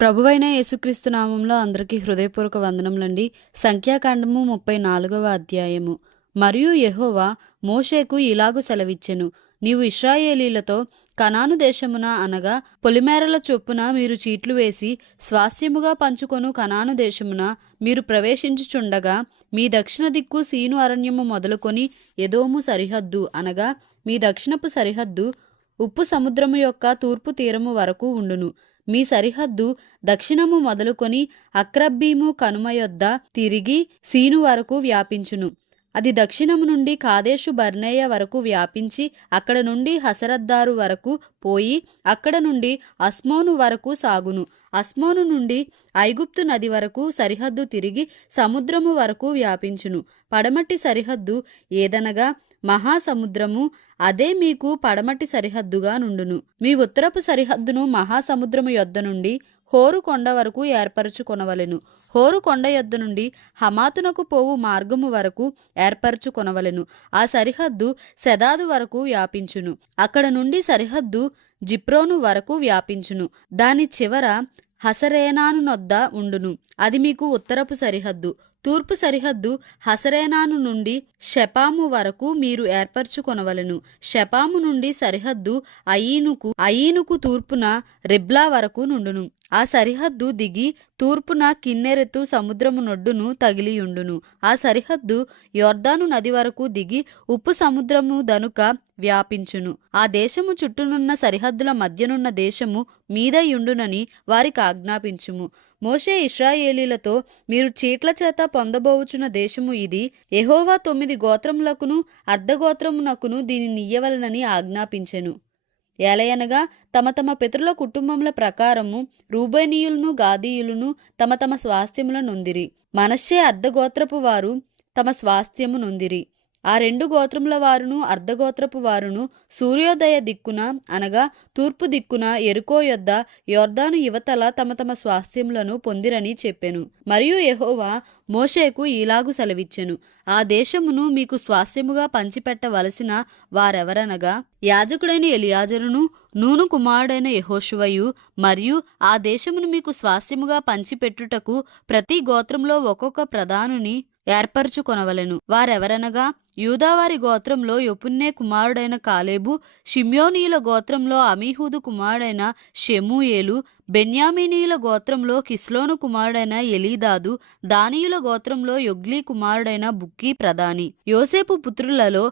ప్రభువైన యేసుక్రీస్తు నామంలో అందరికీ హృదయపూర్వక వందనములండి. సంఖ్యాకాండము 34వ అధ్యాయము. మరియు యెహోవా మోషేకు ఇలాగు సెలవిచ్చెను, నీవు ఇశ్రాయేలీలతో కనాను దేశమున అనగా పొలిమేరల చొప్పున మీరు చీట్లు వేసి స్వాస్థ్యముగా పంచుకొను కనాను దేశమున మీరు ప్రవేశించుచుండగా మీ దక్షిణ దిక్కు సీను అరణ్యము మొదలుకొని ఎదోము సరిహద్దు అనగా మీ దక్షిణపు సరిహద్దు ఉప్పు సముద్రము యొక్క తూర్పు తీరము వరకు ఉండును. మీ సరిహద్దు దక్షిణము మొదలుకొని అక్రబ్బీము కనుమ యొద్ద తిరిగి సీను వరకు వ్యాపించును. అది దక్షిణము నుండి కాదేషు బర్నేయ వరకు వ్యాపించి అక్కడ నుండి హసరద్దారు వరకు పోయి అక్కడ నుండి అస్మోను వరకు సాగును. అస్మోను నుండి ఐగుప్తు నది వరకు సరిహద్దు తిరిగి సముద్రము వరకు వ్యాపించును. పడమటి సరిహద్దు ఏదనగా మహాసముద్రము, అదే మీకు పడమటి సరిహద్దుగా నుండును. మీ ఉత్తరపు సరిహద్దును మహాసముద్రము యొద్ద నుండి హోరు కొండ వరకు ఏర్పరచుకొనవలెను. హోరు కొండ యొద్ద నుండి హమాతునకు పోవు మార్గము వరకు ఏర్పరచుకొనవలెను. ఆ సరిహద్దు సెదాదు వరకు వ్యాపించును. అక్కడ నుండి సరిహద్దు జిప్రోను వరకు వ్యాపించును. దాని చివర హసరేనాను నొద్ద ఉండును. అది మీకు ఉత్తరపు సరిహద్దు. తూర్పు సరిహద్దు హసరేనాను నుండి షెపాము వరకు మీరు ఏర్పరచుకొనవలెను. షెపాము నుండి సరిహద్దు అయీనుకు తూర్పున రిబ్లా వరకు నుండును. ఆ సరిహద్దు దిగి తూర్పున కిన్నెరెతు సముద్రము నొడ్డును తగిలియుండును. ఆ సరిహద్దు యొర్దాను నది వరకు దిగి ఉప్పు సముద్రము దనుక వ్యాపించును. ఆ దేశము చుట్టూనున్న సరిహద్దుల మధ్యనున్న దేశము మీదయుండునని వారికి ఆజ్ఞాపించుము. మోషే ఇశ్రాయేలీలతో, మీరు చీట్ల చేత పొందబోవుచున్న దేశము ఇది. యెహోవా 9 గోత్రములకును అర్ధగోత్రమునకును దీనినియ్యవలెనని ఆజ్ఞాపించెను. ఏలయనగా తమ తమ పితరుల కుటుంబముల ప్రకారము రూబేనీయులను గాదీయులను తమ తమ స్వాస్థ్యముల నొందిరి. మనష్షే అర్ధగోత్రపు వారు తమ స్వాస్థ్యము నొందిరి. ఆ 2 గోత్రముల వారును అర్ధగోత్రపు వారును సూర్యోదయ దిక్కున అనగా తూర్పు దిక్కున ఎరుకో యొద్ద యొర్దాను యువతల తమ తమ స్వాస్థ్యములను పొందిరని చెప్పెను. మరియు యెహోవా మోషేకు ఈలాగు సెలవిచ్చెను, ఆ దేశమును మీకు స్వాస్థ్యముగా పంచిపెట్టవలసిన వారెవరనగా యాజకుడైన ఎలియాజరును నూను కుమారుడైన యెహోషువయు. మరియు ఆ దేశమును మీకు స్వాస్థ్యముగా పంచిపెట్టుటకు ప్రతి గోత్రంలో ఒక్కొక్క ప్రధానుని ఏర్పరచుకొనవలెను. వారెవరనగా యూదావారి గోత్రంలో యొపున్నే కుమారుడైన కాలేబు, షిమ్యోనీయుల గోత్రంలో అమీహూదు కుమారుడైన షెమూయేలు, బెన్యామీనీయుల గోత్రంలో కిస్లోను కుమారుడైన ఎలీదాదు, దానీయుల గోత్రంలో యొగ్లీ కుమారుడైన బుక్కీ ప్రధాని. యోసేపు పుత్రులలో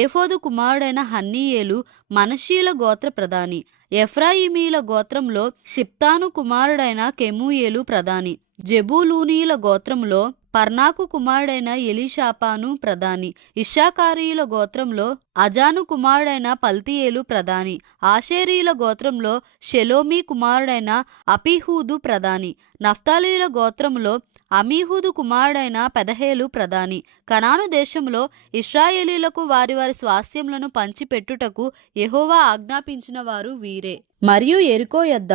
ఏఫోదు కుమారుడైన హన్నీయేలు మనష్షీయుల గోత్ర ప్రధాని. ఎఫ్రాయిమీయుల గోత్రంలో షిప్తాను కుమారుడైన కెమూయేలు ప్రధాని. జెబూలూనీయుల గోత్రంలో పర్నాకు కుమారుడైన ఎలీషాపాను ప్రధాని. ఇశ్శాఖారీయుల గోత్రంలో అజాను కుమారుడైన పల్తీయేలు ప్రధాని. ఆషేరీయుల గోత్రంలో షెలోమీ కుమారుడైన అపీహూదు ప్రధాని. నఫ్తాలీయుల గోత్రంలో అమీహూదు కుమారుడైన పెదహేలు ప్రధాని. కనాను దేశంలో ఇశ్రాయేలీలకు వారి వారి స్వాస్థ్యములను పంచిపెట్టుటకు యెహోవా ఆజ్ఞాపించిన వారు వీరే. మరియు యెరికో యొద్ద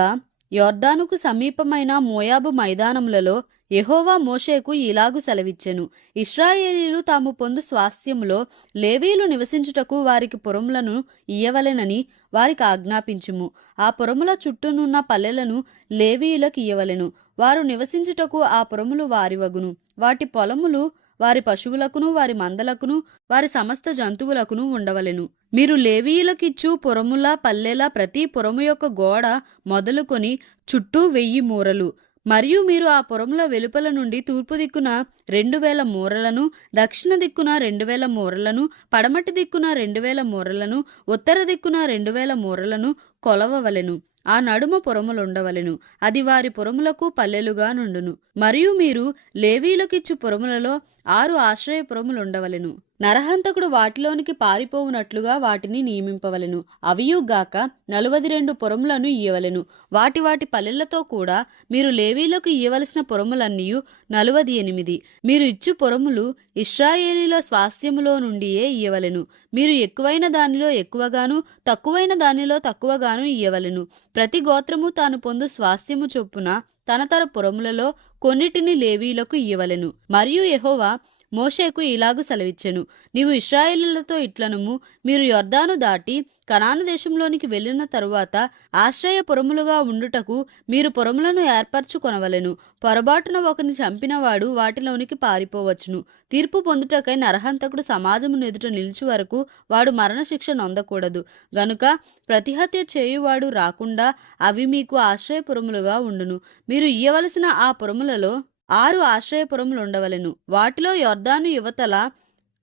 యొర్దానుకు సమీపమైన మోయాబు మైదానములలో యెహోవా మోషేకు ఇలాగు సెలవిచ్చెను, ఇశ్రాయేలీలు తాము పొందు స్వాస్థ్యములో లేవీలు నివసించుటకు వారికి పురములను ఇయ్యవలెనని వారికి ఆజ్ఞాపించుము. ఆ పురముల చుట్టూనున్న పల్లెలను లేవీయులకు ఇయ్యవలెను. వారు నివసించుటకు ఆ పురములు వారివగును. వాటి పొలములు వారి పశువులకును వారి మందలకును వారి సమస్త జంతువులకును ఉండవలెను. మీరు లేవీయులకిచ్చు పురముల పల్లెల ప్రతి పురము యొక్క గోడ మొదలుకొని చుట్టూ 1000 మూరలు. మరియు మీరు ఆ పురముల వెలుపల నుండి తూర్పు దిక్కున 2000 మూరలను, దక్షిణ దిక్కున 2000 మూరలను, పడమటి దిక్కున 2000 మూరలను, ఉత్తర దిక్కున 2000 మూరలను కొలవవలెను. ఆ నడుమ పురములుండవలెను. అది వారి పురములకు పల్లెలుగా నుండును. మరియు మీరు లేవీయులకిచ్చు పురములలో 6 ఆశ్రయపురములుండవలెను. నరహంతకుడు వాటిలోనికి పారిపోవునట్లుగా వాటిని నియమింపవలెను. అవియుగాక 42 పురములను ఇయ్యవలెను. వాటి వాటి పల్లెలతో కూడా మీరు లేవీయులకు ఇయ్యవలసిన పురములన్నీయు 48. మీరు ఇచ్చు పురములు ఇశ్రాయేలీల స్వాస్థ్యములో నుండియే ఇయ్యవలెను. మీరు ఎక్కువైన దానిలో ఎక్కువగాను తక్కువైన దానిలో తక్కువగాను ఇయ్యవలెను. ప్రతి గోత్రము తాను పొందు స్వాస్థ్యము చొప్పున తన తన పురములలో కొన్నిటిని లేవీయులకు ఇయ్యవలెను. మరియు యెహోవా మోషేకు ఇలాగు సెలవిచ్చెను, నీవు ఇశ్రాయేలీయులతో ఇట్లనుము, మీరు యొర్దాను దాటి కనాను దేశంలోనికి వెళ్ళిన తరువాత ఆశ్రయపురములుగా ఉండుటకు మీరు పురములను ఏర్పరచుకొనవలెను. పొరబాటున ఒకరిని చంపినవాడు వాటిలోనికి పారిపోవచ్చును. తీర్పు పొందుటకై నరహంతకుడు సమాజము ఎదుట నిలుచు వరకు వాడు మరణశిక్ష నొందకూడదు. గనుక ప్రతిహత్య చేయువాడు రాకుండా అవి మీకు ఆశ్రయపురములుగా ఉండును. మీరు ఇయ్యవలసిన ఆ పురములలో 6 ఆశ్రయపురములుండవలెను. వాటిలో యొర్దాను యువతల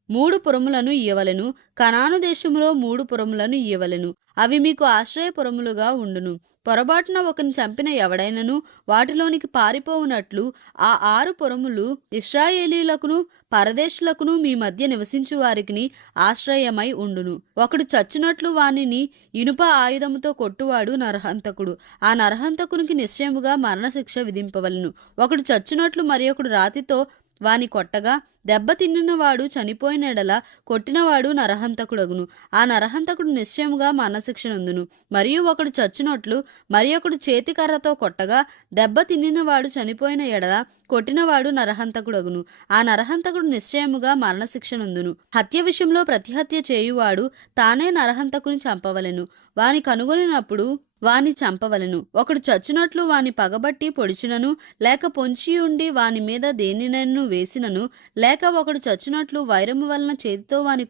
3 పురములను ఇయ్యవలెను. కనాను దేశములో 3 పురములను ఇయ్యవలెను. అవి మీకు ఆశ్రయపురములుగా ఉండును. పొరబాటున ఒకరిని చంపిన ఎవడైనను వాటిలోనికి పారిపోవునట్లు ఆ 6 పురములు ఇశ్రాయేలీయులకును పరదేశులకును మీ మధ్య నివసించు వారికి ఆశ్రయమై ఉండును. ఒకడు చచ్చినట్లు వానిని ఇనుప ఆయుధముతో కొట్టువాడు నరహంతకుడు. ఆ నరహంతకునికి నిశ్చయముగా మరణశిక్ష విధింపవలెను. ఒకడు చచ్చినట్లు మరి ఒకడు రాతితో వాని కొట్టగా దెబ్బ తిన్నినవాడు చనిపోయిన ఎడల కొట్టినవాడు నరహంతకుడగును. ఆ నరహంతకుడు నిశ్చయముగా మరణశిక్ష నందును. మరియు ఒకడు చచ్చినట్లు మరి ఒకడు చేతికర్రతో కొట్టగా దెబ్బ తిన్నినవాడు చనిపోయిన ఎడల కొట్టినవాడు నరహంతకుడగును. ఆ నరహంతకుడు నిశ్చయముగా మరణశిక్ష నందును. హత్య విషయంలో ప్రతిహత్య చేయువాడు తానే నరహంతకుని చంపవలెను. వాని కనుగొనినప్పుడు వాని చంపవలెను. ఒకడు చచ్చినట్లు వాని పగబట్టి పొడిచినను లేక పొంచియుండి వాని మీద దేనినైనను వేసినను లేక ఒకడు చచ్చినట్లు వైరము వలన చేతితో వాని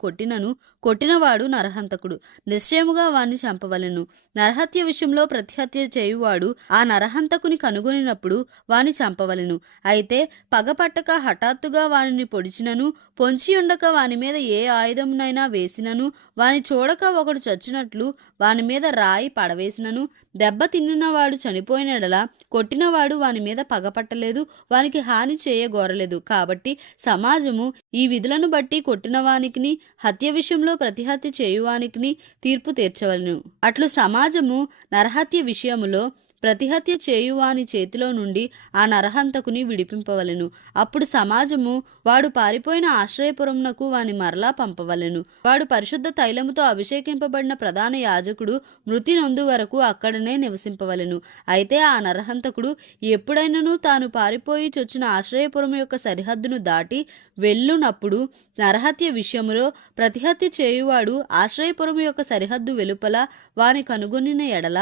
కొట్టినవాడు నరహంతకుడు. నిశ్చయముగా వాని చంపవలెను. నరహత్య విషయంలో ప్రతిహత్య చేయువాడు ఆ నరహంతకుని కనుగొనినప్పుడు వాని చంపవలెను. అయితే పగపట్టక హఠాత్తుగా వానిని పొడిచినను పొంచియుండక వాని మీద ఏ ఆయుధమునైనా వేసినను వాని చూడక ఒకడు చచ్చినట్లు వాని మీద రాయి పడవేసినను దెబ్బ తిన్నినవాడు చనిపోయిన ఎడల కొట్టినవాడు వాని మీద పగపట్టలేదు, వానికి హాని చేయగోరలేదు. కాబట్టి సమాజము ఈ విధులను బట్టి కొట్టినవానికిని హత్య విషయంలో ప్రతిహత్య చేయువానికిని తీర్పు తీర్చవలెను. అట్లు సమాజము నరహత్య విషయములో ప్రతిహత్య చేయువాని చేతిలో నుండి ఆ నరహంతకుని విడిపింపవలెను. అప్పుడు సమాజము వాడు పారిపోయిన ఆశ్రయపురమునకు వాని మరలా పంపవలెను. వాడు పరిశుద్ధ తైలముతో అభిషేకింపబడిన ప్రధాన యాజకుడు మృతి నొందు వరకు అక్కడనే నివసింపవలెను. అయితే ఆ నరహంతకుడు ఎప్పుడైనను తాను పారిపోయి చొచ్చిన ఆశ్రయపురం యొక్క సరిహద్దును దాటి వెళ్ళునప్పుడు నరహత్య విషయములో ప్రతిహత్య చేయువాడు ఆశ్రయపురం యొక్క సరిహద్దు వెలుపల వాని కనుగొనిన ఎడల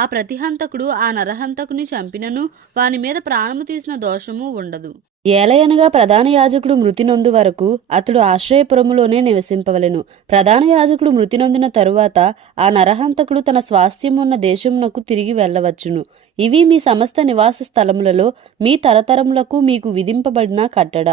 ఆ ప్రతిహంతకుడు ఆ నరహంతకుని చంపినను వాని మీద ప్రాణము తీసిన దోషము ఉండదు. ఏలయనగా ప్రధాన యాజకుడు మృతి నొందు వరకు అతడు ఆశ్రయపురములోనే నివసింపవలెను. ప్రధాన యాజకుడు మృతి నొందిన తరువాత ఆ నరహంతకుడు తన స్వాస్థ్యమున్న దేశమునకు తిరిగి వెళ్ళవచ్చును. ఇవి మీ సమస్త నివాస స్థలములలో మీ తరతరములకు మీకు విధింపబడిన కట్టడ.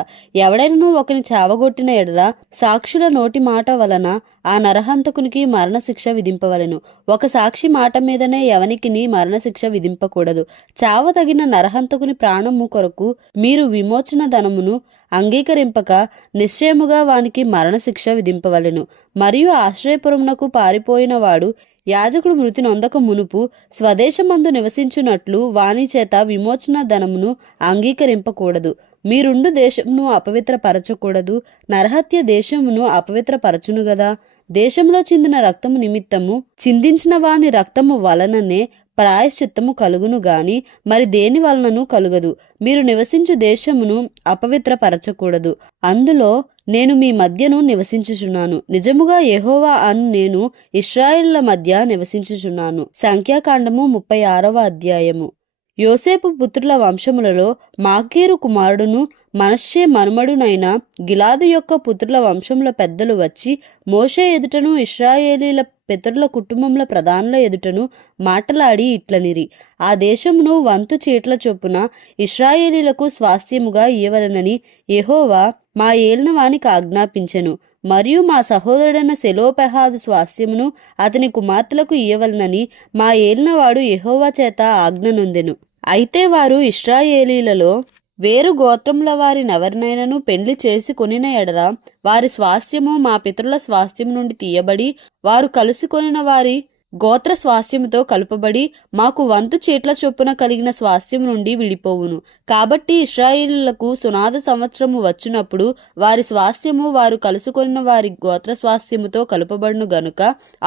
ఎవడైనను ఒకని చావగొట్టిన ఎడల సాక్షుల నోటి మాట వలన ఆ నరహంతకునికి మరణశిక్ష విధింపవలెను. ఒక సాక్షి మాట మీదనే ఎవనికిని మరణశిక్ష విధింపకూడదు. చావతగిన నరహంతకుని ప్రాణము కొరకు మీరు విమోచన ధనమును అంగీకరింపక నిశ్చయముగా వానికి మరణశిక్ష విధింపవలెను. మరియు ఆశ్రయపురమునకు పారిపోయిన వాడు యాజకుడు మృతి నొందక మునుపు స్వదేశమందు నివసించున్నట్లు వాని చేత విమోచన ధనమును అంగీకరింపకూడదు. మీరుండు దేశమును అపవిత్రపరచకూడదు. నరహత్య దేశమును అపవిత్రపరచును గదా. దేశంలో చిందిన రక్తము నిమిత్తము చిందించిన వాని రక్తము వలననే ప్రాయశ్చిత్తము కలుగును గాని మరి దేని వలనను కలుగదు. మీరు నివసించు దేశమును అపవిత్రపరచకూడదు. అందులో నేను మీ మధ్యను నివసించుచున్నాను. నిజముగా యెహోవా అను నేను ఇశ్రాయేలుల మధ్య నివసించుచున్నాను. సంఖ్యాకాండము 36వ అధ్యాయము. యోసేపు పుత్రుల వంశములలో మాకీరు కుమారుడును మనష్షే మనుమడునైన గిలాదు యొక్క పుత్రుల వంశముల పెద్దలు వచ్చి మోషే ఎదుటను ఇశ్రాయేలీల పితరుల కుటుంబముల ప్రధానుల ఎదుటను మాటలాడి ఇట్లనిరి, ఆ దేశమును వంతు చీట్ల చొప్పున ఇశ్రాయేలీలకు స్వాస్థ్యముగా ఇయ్యవలెనని యెహోవా మా ఏలిన వానికి ఆజ్ఞాపించెను. మరియు మా సహోదరుడైన సెలోపెహాదు స్వాస్థ్యమును అతని కుమార్తెలకు ఇయ్యవలనని మా ఏలినవాడు యెహోవా చేత ఆజ్ఞ నొందెను. అయితే వారు ఇశ్రాయేలీలలో వేరు గోత్రముల వారినెవరినైనను పెండ్లి చేసి కొనిన ఎడల వారి స్వాస్థ్యము మా పితరుల స్వాస్థ్యము నుండి తీయబడి వారు కలుసి కొనిన వారి గోత్ర స్వాస్థ్యముతో కలుపబడి మాకు వంతు చీట్ల చొప్పున కలిగిన స్వాస్థ్యం నుండి విడిపోవును. కాబట్టి ఇశ్రాయేలీయులకు సునాద సంవత్సరము వచ్చినప్పుడు వారి స్వాస్థ్యము వారు కలుసుకొన్న వారి గోత్ర స్వాస్థ్యముతో కలుపబడును గనుక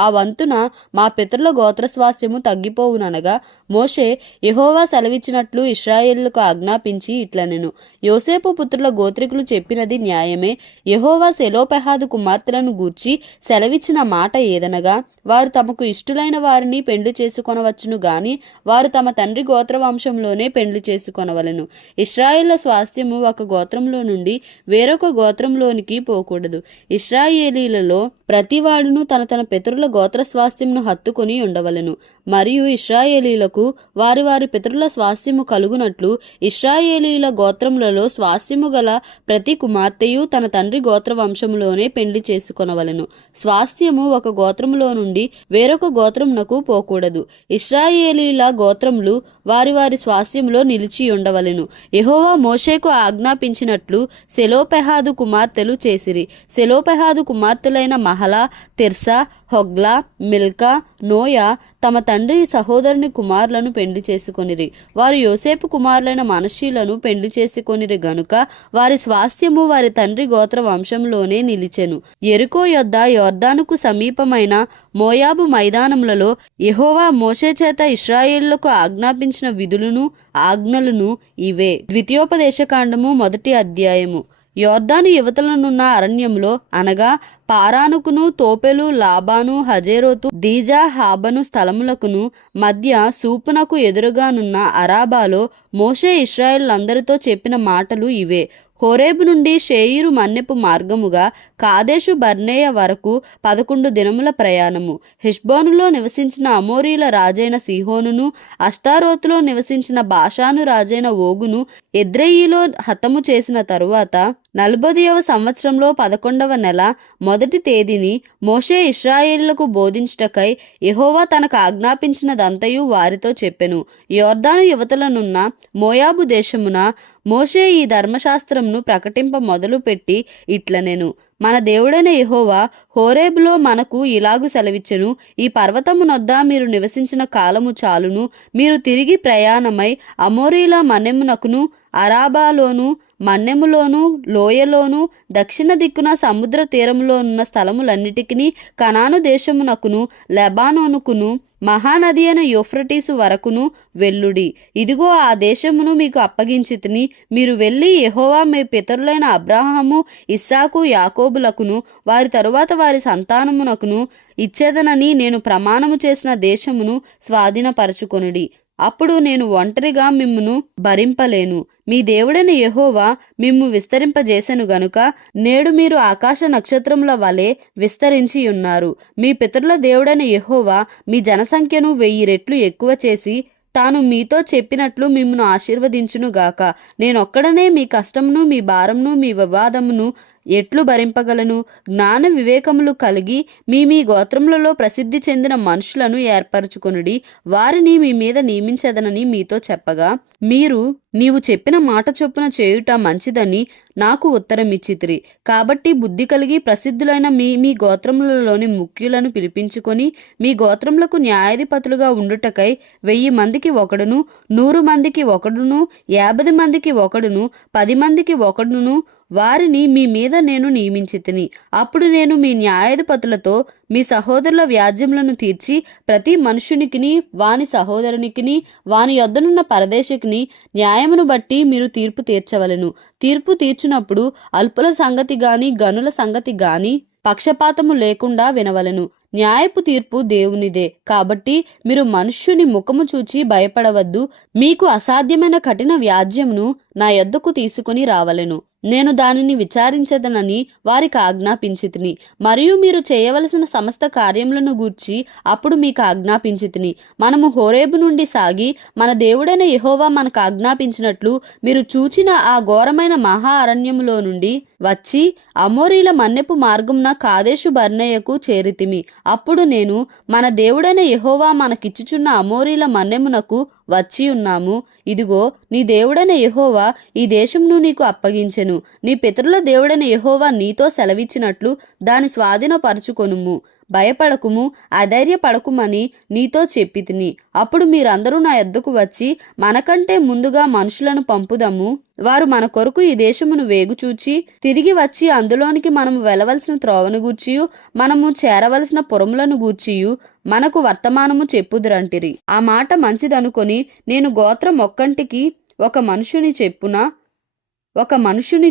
ఆ వంతున మా పితరుల గోత్ర స్వాస్థ్యము తగ్గిపోవుననగా మోషే యెహోవా సెలవిచ్చినట్లు ఇశ్రాయేలులకు ఆజ్ఞాపించి ఇట్లనెను. యోసేపు పుత్రుల గోత్రికులు చెప్పినది న్యాయమే. యెహోవా సెలోపెహాదు కుమార్తెలను గూర్చి సెలవిచ్చిన మాట ఏదనగా, వారు తమకు ఇష్టులైన వారిని పెండ్లి చేసుకొనవచ్చును గాని వారు తమ తండ్రి గోత్రవంశంలోనే పెండ్లి చేసుకొనవలెను. ఇశ్రాయేళ్ల స్వాస్థ్యము ఒక గోత్రంలో నుండి వేరొక గోత్రంలోనికి పోకూడదు. ఇశ్రాయేలీలలో ప్రతివాడును తన తన పితరుల గోత్ర స్వాస్థ్యమును హత్తుకొని ఉండవలెను. మరియు ఇశ్రాయేలీలకు వారి వారి పితరుల స్వాస్థ్యము కలుగునట్లు ఇశ్రాయేలీల గోత్రములలో స్వాస్థ్యము గల ప్రతి కుమార్తెయు తన తండ్రి గోత్ర వంశములోనే పెండ్లి చేసుకొనవలెను. స్వాస్థ్యము ఒక గోత్రములో నుండి వేరొక గోత్రమునకు పోకూడదు. ఇశ్రాయేలీల గోత్రములు వారి వారి స్వాస్థ్యములో నిలిచి ఉండవలెను. యెహోవా మోషేకు ఆజ్ఞాపించినట్లు సెలోపెహాదు కుమార్తెలు చేసిరి. సెలోపెహాదు కుమార్తెలైన Mahlah, Tirzah, Hoglah, Milcah, Noah తమ తండ్రి సహోదరుని కుమారులను పెండ్లి చేసుకొనిరి. వారు యోసేపు కుమారులైన మనష్షీలను పెండ్లి చేసుకొనిరి గనుక వారి స్వాస్థ్యము వారి తండ్రి గోత్ర వంశంలోనే నిలిచెను. యెరికో యొద్ద యొర్దానుకు సమీపమైన మోయాబు మైదానములలో యెహోవా మోషే చేత ఇశ్రాయేలులకు ఆజ్ఞాపించిన విధులను ఆజ్ఞలను ఇవే. ద్వితీయోపదేశకాండము 1వ అధ్యాయము. యొర్దాను యువతలనున్న అరణ్యంలో అనగా పారానుకును తోపెలు, లాబాను, హజేరోతు, దీజా, హాబను స్థలములకును మధ్య సూపునకు ఎదురుగానున్న అరాబాలో మోషే ఇశ్రాయేలులందరితో చెప్పిన మాటలు ఇవే. హోరేబు నుండి షేయిరు మన్నెపు మార్గముగా కాదేషు బర్నేయ వరకు 11 దినముల ప్రయాణము. హెష్బోనులో నివసించిన అమోరీల రాజైన సీహోనును, అష్తారోతులో నివసించిన బాషాను రాజైన ఓగును ఎద్రెయిలో హతము చేసిన తరువాత 40వ సంవత్సరంలో 11వ నెల 1వ తేదీని మోషే ఇశ్రాయేలులకు బోధించుటకై యెహోవా తనకు ఆజ్ఞాపించినదంతయు వారితో చెప్పెను. యొర్దాను యువతలనున్న మోయాబు దేశమున మోషే ఈ ధర్మశాస్త్రమును ప్రకటింప మొదలుపెట్టి ఇట్లనెను. మన దేవుడైన యెహోవా హోరేబులో మనకు ఇలాగు సెలవిచ్చెను. ఈ పర్వతమునొద్ద మీరు నివసించిన కాలము చాలును. మీరు తిరిగి ప్రయాణమై అమోరీల మన్నెమునకును, అరాబాలోను, మన్నెములోను, లోయలోను, దక్షిణ దిక్కున సముద్ర తీరములోనున్న స్థలములన్నిటికీ, కనాను దేశమునకును, లెబానోనుకును, మహానది అయిన యూఫ్రటీసు వరకును వెళ్ళుడి. ఇదిగో ఆ దేశమును మీకు అప్పగించితిని. మీరు వెళ్ళి యెహోవా మీ పితరులైన అబ్రాహాము, ఇస్సాకు, యాకోబులకును వారి తరువాత వారి సంతానమునకును ఇచ్చేదనని నేను ప్రమాణము చేసిన దేశమును స్వాధీనపరచుకొనుడి. అప్పుడు నేను ఒంటరిగా మిమ్మును భరింపలేను. మీ దేవుడైన యెహోవా మిమ్ము విస్తరింపజేసెను గనుక నేడు మీరు ఆకాశ నక్షత్రముల వలె విస్తరించి ఉన్నారు. మీ పితరుల దేవుడైన యెహోవా మీ జనసంఖ్యను 1000 రెట్లు ఎక్కువ చేసి తాను మీతో చెప్పినట్లు మిమ్మును ఆశీర్వదించునుగాక. నేనొక్కడనే మీ కష్టమును, మీ భారమును, మీ వివాదమును ఎట్లు భరింపగలను? జ్ఞాన వివేకములు కలిగి మీ గోత్రములలో ప్రసిద్ధి చెందిన మనుషులను ఏర్పరచుకొనుడి. వారిని మీ మీద నియమించదనని మీతో చెప్పగా నీవు చెప్పిన మాట చొప్పున చేయుట మంచిదని నాకు ఉత్తరమిచ్చితిరి. కాబట్టి బుద్ధి కలిగి ప్రసిద్ధులైన మీ గోత్రములలోని ముఖ్యులను పిలిపించుకొని మీ గోత్రములకు న్యాయాధిపతులుగా ఉండుటకై 1000 మందికి ఒకడును, 100 మందికి ఒకడును, 50 మందికి ఒకడును, 10 మందికి ఒకడును వారిని మీ మీద నేను నియమించితిని. అప్పుడు నేను మీ న్యాయాధిపతులతో మీ సహోదరుల వ్యాజ్యములను తీర్చి ప్రతి మనుషునికిని, వాని సహోదరునికిని, వాని యొద్దనున్న పరదేశికిని న్యాయమును బట్టి మీరు తీర్పు తీర్చవలెను. తీర్పు తీర్చునప్పుడు అల్పుల సంగతి గాని గనుల సంగతి గాని పక్షపాతము లేకుండా వినవలెను. న్యాయపు తీర్పు దేవునిదే. కాబట్టి మీరు మనుష్యుని ముఖము చూచి భయపడవద్దు. మీకు అసాధ్యమైన కఠిన వ్యాజ్యమును నా యొద్దకు తీసుకుని రావలెను. నేను దానిని విచారించదనని వారికి ఆజ్ఞాపించితిని. మరియు మీరు చేయవలసిన సమస్త కార్యములను గూర్చి అప్పుడు మీకు ఆజ్ఞాపించితిని. మనము హోరేబు నుండి సాగి మన దేవుడైన యెహోవా మనకు ఆజ్ఞాపించినట్లు మీరు చూచిన ఆ ఘోరమైన మహా అరణ్యములో నుండి వచ్చి అమోరీల మన్నెపు మార్గమున కాదేషు బర్నేయకు చేరితిమి. అప్పుడు నేను మన దేవుడైన యెహోవా మనకిచ్చుచున్న అమోరీల మన్నెమునకు వచ్చి ఉన్నాము. ఇదిగో నీ దేవుడైన యెహోవా ఈ దేశమును నీకు అప్పగించెను. నీ పితరుల దేవుడైన యెహోవా నీతో సెలవిచ్చినట్లు దాని స్వాధీనపరచుకొనుము. భయపడకుము, అధైర్యపడకుమని నీతో చెప్పి తిని. అప్పుడు మీరందరూ నా యొద్దకు వచ్చి, మనకంటే ముందుగా మనుషులను పంపుదము, వారు మన కొరకు ఈ దేశమును వేగుచూచి తిరిగి వచ్చి అందులోనికి మనము వెళ్ళవలసిన త్రోవను గూర్చియు మనము చేరవలసిన పురములను గూర్చియు మనకు వర్తమానము చెప్పుదురంటిరి. ఆ మాట మంచిదనుకొని నేను గోత్రం ఒక్కంటికి ఒక మనుషుని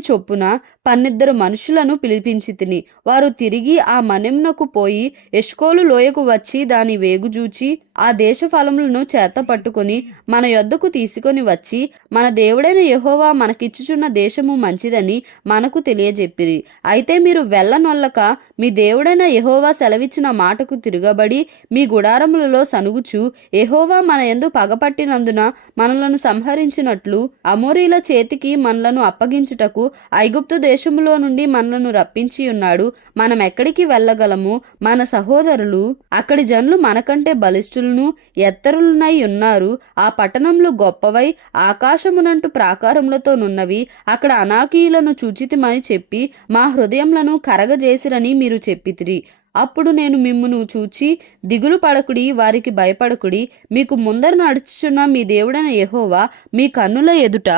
చొప్పున 12 మనుషులను పిలిపించి తిని. వారు తిరిగి ఆ మన్నెమునకు పోయి ఎష్కోలు లోయకు వచ్చి దాని వేగుజూచి ఆ దేశ ఫలములను చేత పట్టుకొని మన యొద్దకు తీసుకొని వచ్చి, మన దేవుడైన యెహోవా మనకిచ్చుచున్న దేశము మంచిదని మనకు తెలియజెప్పిరి. అయితే మీరు వెళ్ళనొల్లక మీ దేవుడైన యెహోవా సెలవిచ్చిన మాటకు తిరగబడి మీ గుడారములలో సనుగుచు, యెహోవా మన యందు పగపట్టినందున మనలను సంహరించినట్లు అమోరీల చేతికి మనలను అప్పగించుటకు ఐగుప్తు దేశములో నుండి మనలను రప్పించి ఉన్నాడు. మనం ఎక్కడికి వెళ్ళగలము? మన సహోదరులు అక్కడి జనులు మనకంటే బలిష్ఠులను ఎత్తరులనై ఉన్నారు. ఆ పట్టణంలో గొప్పవై ఆకాశమునంటు ప్రాకారములతోనున్నవి. అక్కడ అనాకీయులను చూచితిమని చెప్పి మా హృదయములను కరగజేసిరని మీరు చెప్పితిరి. అప్పుడు నేను మిమ్మును చూచి, దిగులు పడకుడి, వారికి భయపడకుడి. మీకు ముందర నడుచుచున్న మీ దేవుడైన యెహోవా మీ కన్నుల ఎదుట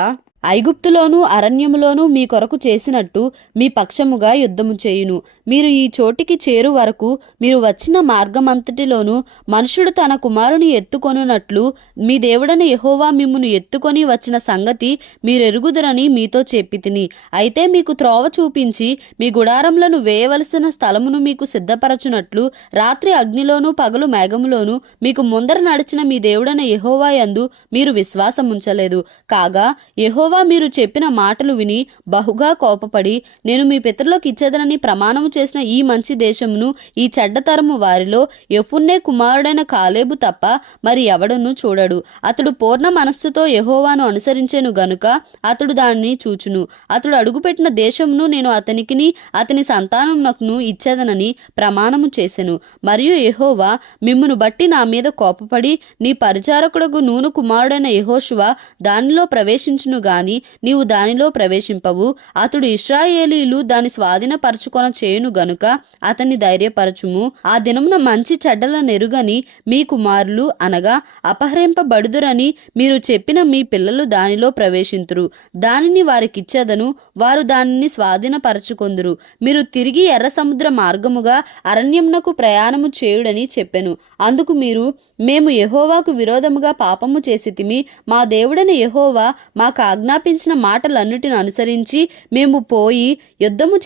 ఐగుప్తులోను అరణ్యములోను మీ కొరకు చేసినట్టు మీ పక్షముగా యుద్ధము చేయును. మీరు ఈ చోటికి చేరు వరకు మీరు వచ్చిన మార్గమంతటిలోను మనుషుడు తన కుమారుని ఎత్తుకొనున్నట్లు మీ దేవుడైన యెహోవా మిమ్మును ఎత్తుకొని వచ్చిన సంగతి మీరెరుగుదురని మీతో చెప్పి తిని. అయితే మీకు త్రోవ చూపించి మీ గుడారములను వేయవలసిన స్థలమును మీకు సిద్ధపరచునట్లు రాత్రి అగ్నిలోను పగలు మేఘములోను మీకు ముందర నడిచిన మీ దేవుడైన యెహోవా యందు మీరు విశ్వాసముంచలేదు. కాగా యెహోవా మీరు చెప్పిన మాటలు విని బహుగా కోపపడి, నేను మీ పితరులకు ఇచ్చేదనని ప్రమాణము చేసిన ఈ మంచి దేశమును ఈ చెడ్డతరము వారిలో యెఫున్నె కుమారుడైన కాలేబు తప్ప మరి ఎవడును చూడడు. అతడు పూర్ణ మనస్సుతో యెహోవాను అనుసరించెను గనుక అతడు దానిని చూచును. అతడు అడుగుపెట్టిన దేశమును నేను అతనికిని అతని సంతానమునకును ఇచ్చేదనని ప్రమాణము చేసెను. మరియు యెహోవా మిమ్మును బట్టి నా మీద కోపపడి, నీ పరిచారకుడకు నూను కుమారుడైన యెహోషువ దానిలో ప్రవేశించును గాని నీవు దానిలో ప్రవేశింపవు. అతడు ఇశ్రాయేలీలు దాని స్వాధీనపరచుకొన చేయును గనుక అతన్ని ధైర్యపరచుము. ఆ దినమున మంచి చెడ్డల నెరుగని మీ కుమారులు అనగా అపహరింపబడుదురని మీరు చెప్పిన మీ పిల్లలు దానిలో ప్రవేశింతురు. దానిని వారికిచ్చేదను, వారు దానిని స్వాధీనపరచుకొందురు. మీరు తిరిగి ఎర్ర సముద్ర మార్గముగా అరణ్యమునకు ప్రయాణము చేయుడని చెప్పెను. అందుకు మీరు, మేము యెహోవాకు విరోధముగా పాపము చేసితిమి. మా దేవుడైన యెహోవా మాకు ఆజ్ఞాపించిన మాటలన్నిటిని అనుసరించి మేము పోయి యుద్ధము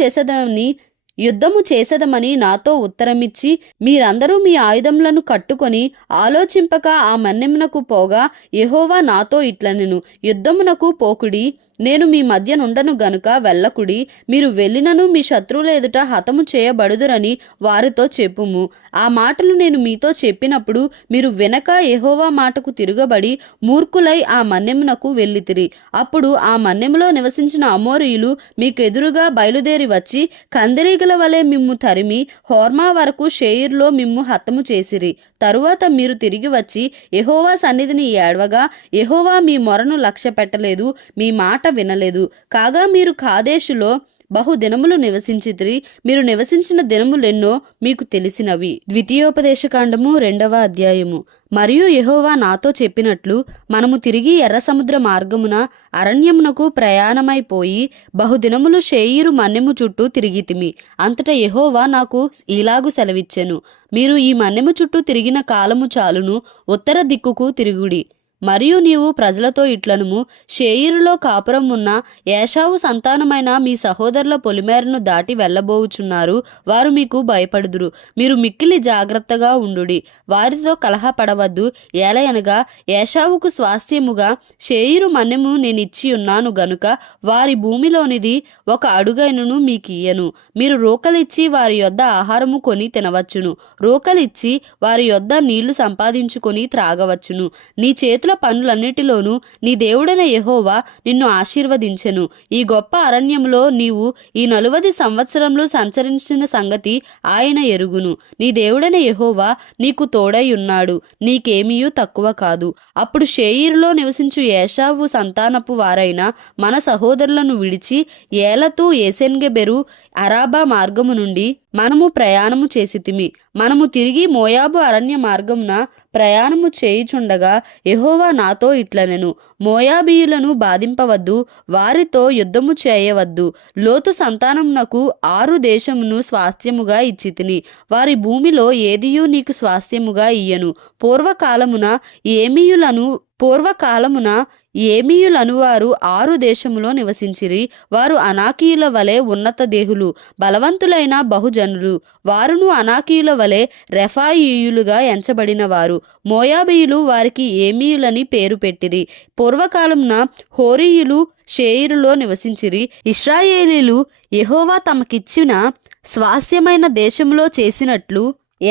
చేసేదమని నాతో ఉత్తరమిచ్చి, మీరందరూ మీ ఆయుధములను కట్టుకొని ఆలోచింపక ఆ మన్నెమునకు పోగా యెహోవా నాతో ఇట్లనెను, యుద్ధమునకు పోకుడి, నేను మీ మధ్య నుండను గనుక వెళ్ళకుడి. మీరు వెళ్ళినను మీ శత్రువుల ఎదుట హతము చేయబడుదురని వారితో చెప్పుము. ఆ మాటలు నేను మీతో చెప్పినప్పుడు మీరు వినక యెహోవా మాటకు తిరుగబడి మూర్ఖులై ఆ మన్నెమునకు వెళ్ళితిరి. అప్పుడు ఆ మన్నెములో నివసించిన అమోరీయులు మీకు ఎదురుగా బయలుదేరి వచ్చి కందిరీగల వలె మిమ్ము తరిమి హోర్మా వరకు షేయిర్లో మిమ్ము హతము చేసిరి. తరువాత మీరు తిరిగి వచ్చి యెహోవా సన్నిధిని ఏడవగా యెహోవా మీ మొరను లక్ష్య పెట్టలేదు, మీ మాట వినలేదు. కాగా మీరు కాదేశులో బహుదినములు నివసించితిరి. మీరు నివసించిన దినములెన్నో మీకు తెలిసినవి. ద్వితీయోపదేశకాండము 2వ అధ్యాయము. మరియు యెహోవా నాతో చెప్పినట్లు మనము తిరిగి ఎర్ర సముద్ర మార్గమున అరణ్యమునకు ప్రయాణమైపోయి బహుదినములు షేయిరు మన్నెము చుట్టూ తిరిగితిమి. అంతటా యెహోవా నాకు ఇలాగు సెలవిచ్చెను, మీరు ఈ మన్నెము చుట్టూ తిరిగిన కాలము చాలును, ఉత్తర దిక్కుకు తిరుగుడి. మరియు నీవు ప్రజలతో ఇట్లనుము, షేయిరులో కాపురం ఉన్న ఏశావు సంతానమైన మీ సహోదరుల పొలిమేరను దాటి వెళ్ళబోవుచున్నారు. వారు మీకు భయపడుదురు. మీరు మిక్కిలి జాగ్రత్తగా ఉండుడి. వారితో కలహపడవద్దు. ఏలయనగా ఏశావుకు స్వాస్థ్యముగా షేయిరు మన్నెము నేనిచ్చి ఉన్నాను గనుక వారి భూమిలోనిది ఒక అడుగైనను మీకియ్యను. మీరు రోకలిచ్చి వారి యొద్ద ఆహారము కొని తినవచ్చును. రోకలిచ్చి వారి యొద్ద నీళ్లు సంపాదించుకొని త్రాగవచ్చును. నీ చేతుల పనులన్నిటిలోనూ నీ దేవుడైన యెహోవా నిన్ను ఆశీర్వదించెను. ఈ గొప్ప అరణ్యములో నీవు ఈ 40 సంవత్సరంలో సంచరించిన సంగతి ఆయన ఎరుగును. నీ దేవుడైన యెహోవా నీకు తోడై ఉన్నాడు, నీకేమీయూ తక్కువ కాదు. అప్పుడు షేయిరులో నివసించు ఏశావు సంతానపు వారైన మన సహోదరులను విడిచి ఏలతు, ఏసెన్గెబెరు, అరాబా మార్గము నుండి మనము ప్రయాణము చేసితిమి. మనము తిరిగి మోయాబు అరణ్య మార్గమున ప్రయాణము చేయుచుండగా యెహోవా నాతో ఇట్లనెను, మోయాబీయులను బాధింపవద్దు, వారితో యుద్ధము చేయవద్దు. లోతు సంతానమునకు 6 దేశమును స్వాస్థ్యముగా ఇచ్చితిని. వారి భూమిలో ఏదియూ నీకు స్వాస్థ్యముగా ఇయ్యను. పూర్వకాలమున ఏమీయులను వారు 6 దేశములో నివసించిరి. వారు అనాకీయుల వలె ఉన్నత దేహులు, బలవంతులైన బహుజనులు. వారును అనాకీయుల వలె రెఫాయీయులుగా ఎంచబడిన వారు. మోయాబీయులు వారికి ఏమీయులని పేరు పెట్టిరి. పూర్వకాలమున హోరీయులు షేయిరులో నివసించిరి. ఇశ్రాయేలీలు యెహోవా తమకిచ్చిన స్వాస్యమైన దేశములో చేసినట్లు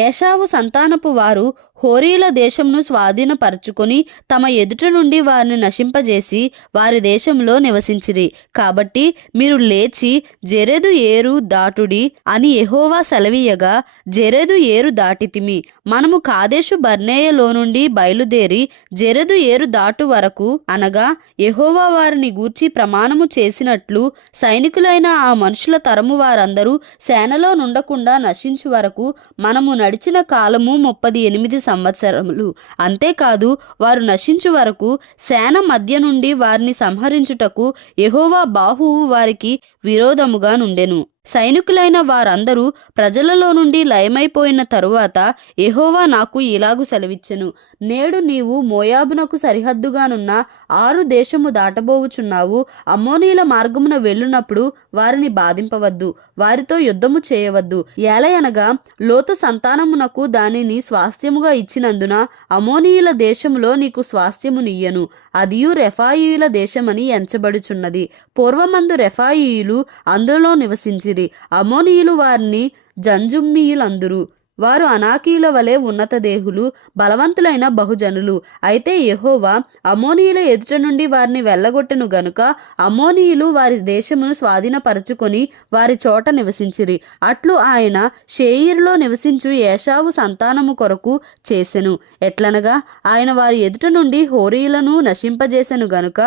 ఏశావు సంతానపు వారు హోరీల దేశమును స్వాధీనపరచుకొని తమ ఎదుట నుండి వారిని నశింపజేసి వారి దేశంలో నివసించిరి. కాబట్టి మీరు లేచి జెరెదు ఏరు దాటుడి అని యెహోవా సెలవీయగా జెరెదు ఏరు దాటితిమి. మనము కాదేషు బర్నేయలో నుండి బయలుదేరి జెరెదు ఏరు దాటు వరకు, అనగా యెహోవా వారిని గూర్చి ప్రమాణము చేసినట్లు సైనికులైన ఆ మనుషుల తరము వారందరూ సేనలో నుండకుండా నశించు వరకు మనము నడిచిన కాలము 38 సంవత్సరములు. అంతేకాదు వారు నశించు వరకు సేన మధ్య నుండి వారిని సంహరించుటకు యెహోవా బాహువు వారికి విరోధముగా నుండెను. సైనికులైన వారందరూ ప్రజలలో నుండి లయమైపోయిన తరువాత యెహోవా నాకు ఇలాగు సెలవిచ్చెను, నేడు నీవు మోయాబునకు సరిహద్దుగానున్న 6 దేశము దాటబోవుచున్నావు. అమ్మోనీల మార్గమున వెళ్ళునప్పుడు వారిని బాధింపవద్దు, వారితో యుద్ధము చేయవద్దు. ఏలయనగా లోతు సంతానమునకు దానిని స్వాస్థ్యముగా ఇచ్చినందున అమ్మోనీయుల దేశములో నీకు స్వాస్థ్యమునియ్యను. అదియు రెఫాయీయుల దేశమని ఎంచబడుచున్నది. పూర్వమందు రెఫాయీయులు అందులో నివసించిరి. అమ్మోనీయులు వారిని జంజుమ్మీయులందురు. వారు అనాకీయుల వలె ఉన్నత దేహులు, బలవంతులైన బహుజనులు. అయితే యెహోవా అమ్మోనీయుల ఎదుట నుండి వారిని వెళ్ళగొట్టెను గనుక అమ్మోనీయులు వారి దేశమును స్వాధీనపరచుకొని వారి చోట నివసించిరి. అట్లు ఆయన షేయిరులో నివసించు ఏశావు సంతానము కొరకు చేసెను. ఎట్లనగా ఆయన వారి ఎదుట నుండి హోరీయులను నశింపజేసెను గనుక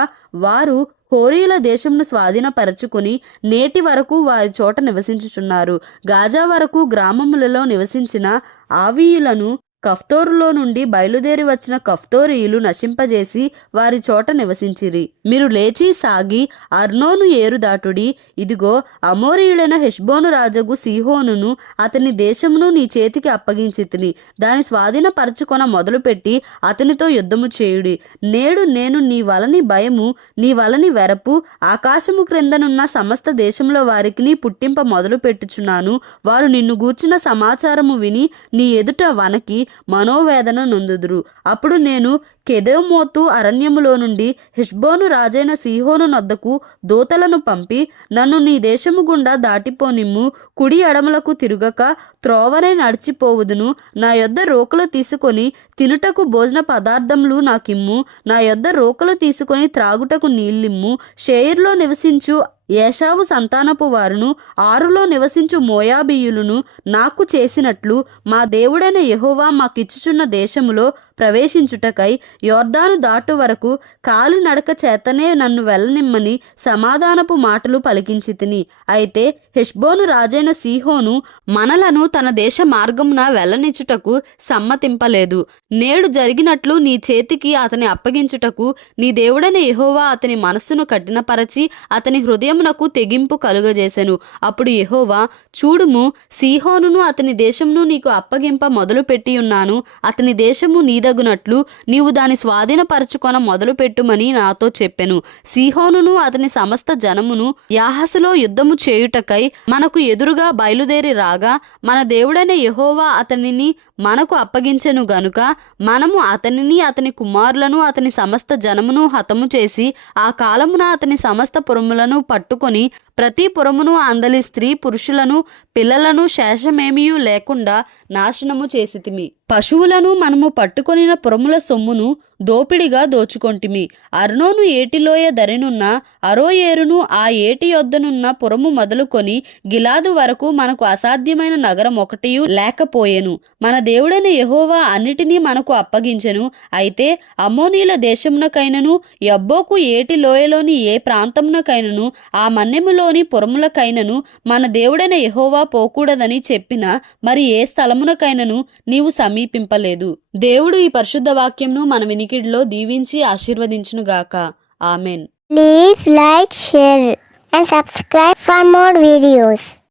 వారు హోరీయుల దేశమును స్వాధీనపరచుకుని నేటి వరకు వారి చోట నివసించుచున్నారు. గాజా వరకు గ్రామములలో నివసించిన ఆవీయులను కఫ్తోరులో నుండి బయలుదేరి వచ్చిన కఫ్తోరీయులు నశింపజేసి వారి చోట నివసించిరి. మీరు లేచి సాగి అర్నోను ఏరు దాటుడి. ఇదిగో అమోరీయుడైన హెష్బోను రాజగు సీహోనును అతని దేశమును నీ చేతికి అప్పగించితిని. దాని స్వాధీనపరచుకొన మొదలుపెట్టి అతనితో యుద్ధము చేయుడి. నేడు నేను నీ వలని భయము, నీ వలని వెరపు ఆకాశము క్రిందనున్న సమస్త దేశంలో వారికి పుట్టింప మొదలు పెట్టుచున్నాను. వారు నిన్ను గూర్చిన సమాచారము విని నీ ఎదుట వనకి మనోవేదన నొందుదురు. అప్పుడు నేను కెదెమోతు అరణ్యములో నుండి హెష్బోను రాజైన సీహోను నొద్దకు దూతలను పంపి, నన్ను నీ దేశము గుండా దాటిపోనిమ్ము. కుడి ఎడమలకు తిరుగక త్రోవనే నడిచిపోవుదును. నా యొద్ద రోకలు తీసుకొని తినుటకు భోజన పదార్థములు నాకిమ్ము. నా యొద్ద రోకలు తీసుకొని త్రాగుటకు నీళ్ళిమ్ము. షేయిర్లో నివసించు ఏశావు సంతానపు వారును 6లో నివసించు మోయాబీయులను నాకు చేసినట్లు మా దేవుడైన యెహోవా మాకిచ్చుచున్న దేశములో ప్రవేశించుటకై యొర్దాను దాటు వరకు కాలినడక చేతనే నన్ను వెళ్ళనిమ్మని సమాధానపు మాటలు పలికించితిని. అయితే హెష్బోను రాజైన సీహోను మనలను తన దేశ మార్గమున వెళ్ళనిచ్చుటకు సమ్మతింపలేదు. నేడు జరిగినట్లు నీ చేతికి అతని అప్పగించుటకు నీ దేవుడైన యెహోవా అతని మనస్సును కఠినపరచి అతని హృదయమునకు తెగింపు కలుగజేసెను. అప్పుడు యెహోవా, చూడుము, సీహోనును అతని దేశమును నీకు అప్పగింప మొదలు పెట్టి ఉన్నాను. అతని దేశము నీదగునట్లు నీవు దాని స్వాధీనపరచుకొన మొదలు పెట్టుమని నాతో చెప్పెను. సీహోనును అతని సమస్త జనమును యాహసులో యుద్ధము చేయుటకై మనకు ఎదురుగా బయలుదేరి రాగా మన దేవుడైన యెహోవా అతనిని మనకు అప్పగించెను గనుక మనము అతనిని, అతని కుమారులను, అతని సమస్త జనమును హతము చేసి ఆ కాలమున అతని సమస్త పురములను పట్టుకొని ప్రతి పురమును అందలి స్త్రీ పురుషులను పిల్లలను శేషమేమియూ లేకుండా నాశనము చేసితిమి. పశువులను మనము పట్టుకొనిన పురముల సొమ్మును దోపిడిగా దోచుకొంటిమి. అర్నోను ఏటిలోయ దరినున్న అరోయేరును ఆ ఏటి యొద్దనున్న పురము మొదలుకొని గిలాదు వరకు మనకు అసాధ్యమైన నగరం ఒకటియు లేకపోయెను. మన దేవుడైన యెహోవా అన్నిటినీ మనకు అప్పగించెను. అయితే అమ్మోనీల దేశమునకైనను యబ్బోకు ఏటి లోయలోని ఏ ప్రాంతమునకైనను ఆ మన్నెములో భూమిలోని పురములకైనను మన దేవుడైన యెహోవా పోకూడదని చెప్పిన మరి ఏ స్థలమునకైనను నీవు సమీపింపలేదు. దేవుడు ఈ పరిశుద్ధ వాక్యంను మన వినికిడిలో దీవించి ఆశీర్వదించునుగాక. Amen. Please like, share and subscribe for more videos.